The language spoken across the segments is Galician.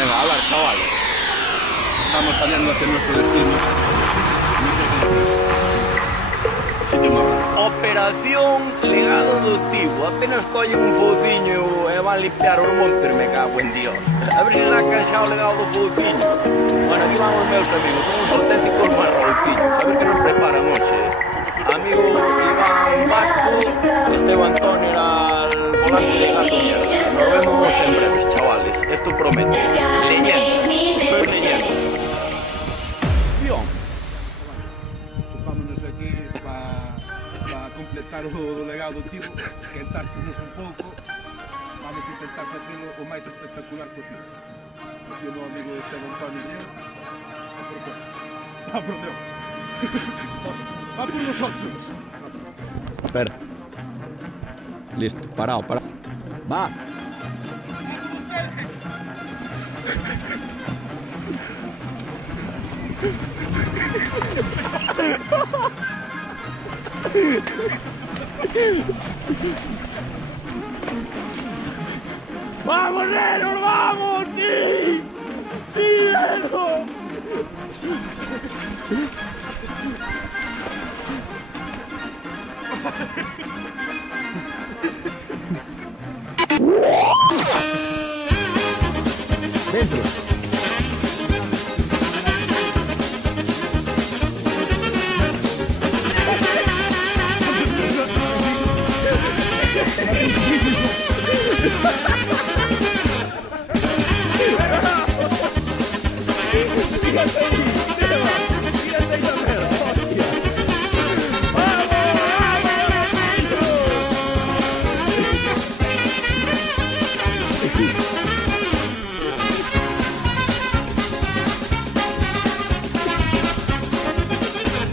Venga, a hablar, chavales. Estamos saliendo hacia nuestro destino. Operación Legado do Tibo. Apenas collen un fouciño e van limpiar os montes, me cago en Dios. A ver se dá canxado o legado do fouciño. Bueno, aquí vamos meus amigos, son uns auténticos marrauciños. A ver que nos preparan hoxe. Amigo Iván Vasco, Esteban Toner al volante de Gato Mierda. Nos vemos en breves, chavales. Esto promete. Leyenda. Soy leyenda. Fión. Vámonos aquí para completar o legado do Tibo. Quentástenos un pouco. Vamos a intentar facelo o máis espectacular posible. Aquí o meu amigo Esteban Toner e eu. Va por Dios. Va por nosotros. Espera. Listo, parado, parado. Va. ¡Vamos, Nero! ¡Vamos! ¡Sí! ¡Sí, Nero! Dentro.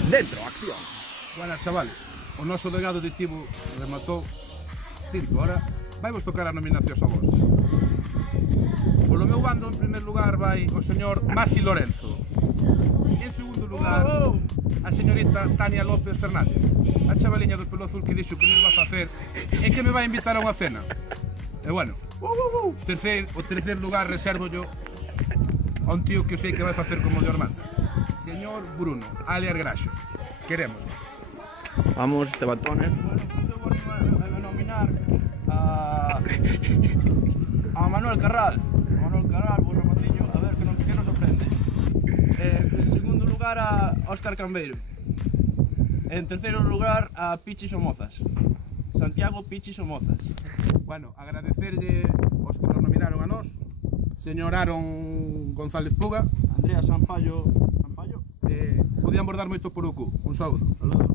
Dentro, acción. Buenas, chavales. O noso legado de Tibo rematou 5. Ahora vaimos tocar a nominacións a vos. Polo meu bando, en primer lugar, vai o señor Masi Lorenzo. En segundo lugar, a señorita Tania López Fernández, a chavaliña do pelo azul que dixo que me iba a facer e que me vai invitar a unha cena. E bueno, o terceiro lugar reservo yo a un tío que eu sei que vai facer como de Ormanda. Señor Bruno, alias Graxo. Queremos. Vamos, Esteban Toner. Bueno, pues eu vou a nominar a Manuel Carral. Manuel Carral, por rapatiño, a ver que nos ofrende. En segundo lugar a Óscar Cambeiro. En terceiro lugar a Pichi Somozas. Santiago Pichi Somozas. Bueno, agradecerlle aos que nos nominaron a nós, señor Aaron González Puga. Andrea Sampaio. Podíamos dar moito por o cu. Un saúdo. Saludos.